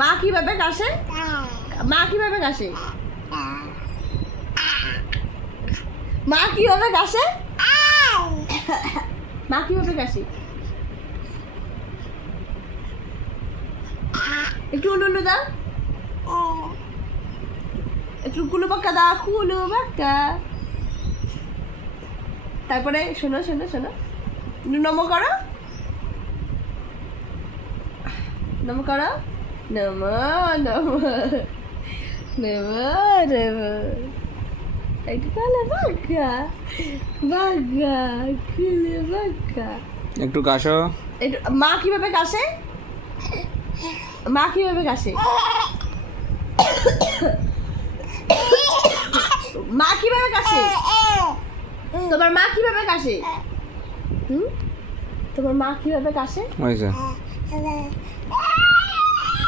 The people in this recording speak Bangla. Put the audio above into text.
মা কিভাবে কাশে? মা কিভাবে কাশে? মা কিভাবে কাশে? মা কিভাবে কাশে? একটু উলুলু দাও, একটু কুলু বাক্কা দাও, কুলু বাক্কা। তারপরে শোনো শোনো শোনো, নমো করো, নমো করো, নমো নমো নমো নমো। একটু কুলু বাক্কা বাক্কা, কুলু বাক্কা। একটু কাশো। একটু মা কিভাবে কাশে? মা কিভাবে কাশে? মা কিভাবে কাশে? তোমার মা কিভাবে কাশে? তোমার মা কিভাবে কাশে? হয়েছে।